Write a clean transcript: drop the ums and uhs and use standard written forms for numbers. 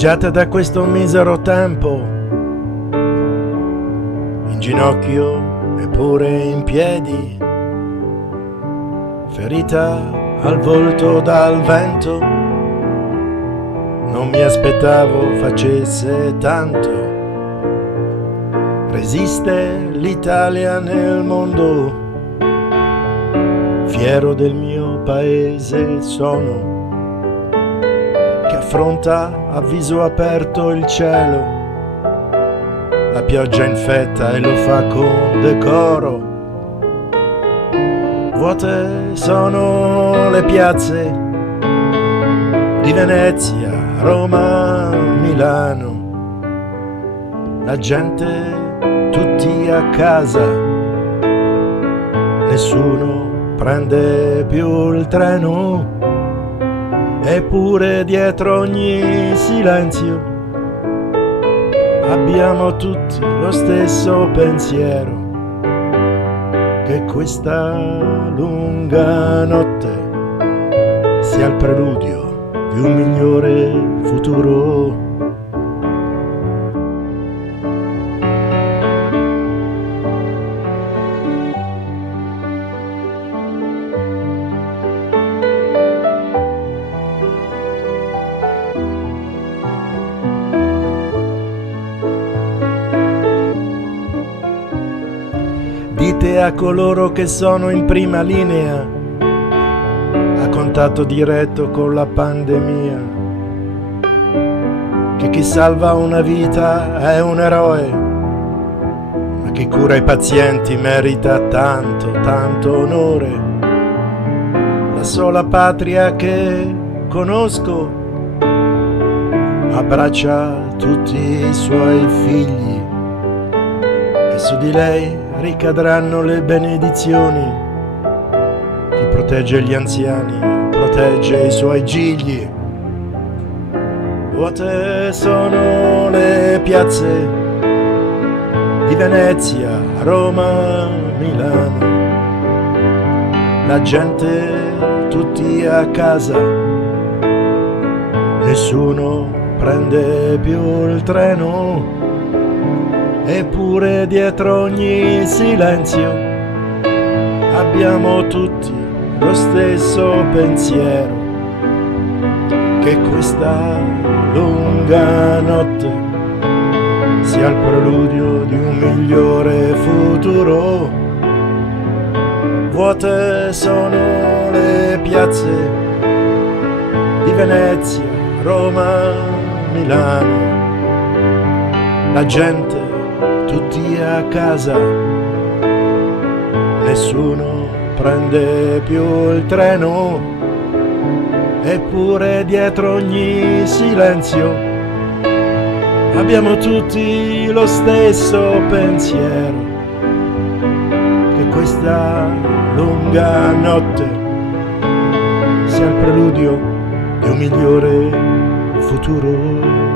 Giata da questo misero tempo, in ginocchio eppure in piedi, ferita al volto dal vento, non mi aspettavo facesse tanto. Resiste l'Italia nel mondo, fiero del mio paese sono, che affronta a viso aperto il cielo, la pioggia infetta e lo fa con decoro. Vuote sono le piazze di Venezia, Roma, Milano, la gente tutti a casa, nessuno prende più il treno, eppure dietro ogni silenzio abbiamo tutti lo stesso pensiero, che questa lunga notte sia il preludio di un migliore futuro. Dite a coloro che sono in prima linea, a contatto diretto con la pandemia, che chi salva una vita è un eroe, ma chi cura i pazienti merita tanto, tanto onore. La sola patria che conosco abbraccia tutti i suoi figli e su di lei ricadranno le benedizioni. Chi protegge gli anziani protegge i suoi gigli. Vuote sono le piazze di Venezia, Roma, Milano, la gente tutti a casa, nessuno prende più il treno, eppure dietro ogni silenzio abbiamo tutti lo stesso pensiero, che questa lunga notte sia il preludio di un migliore futuro. Vuote sono le piazze di Venezia, Roma, Milano, la gente tutti a casa, nessuno prende più il treno, eppure dietro ogni silenzio abbiamo tutti lo stesso pensiero, che questa lunga notte sia il preludio di un migliore futuro.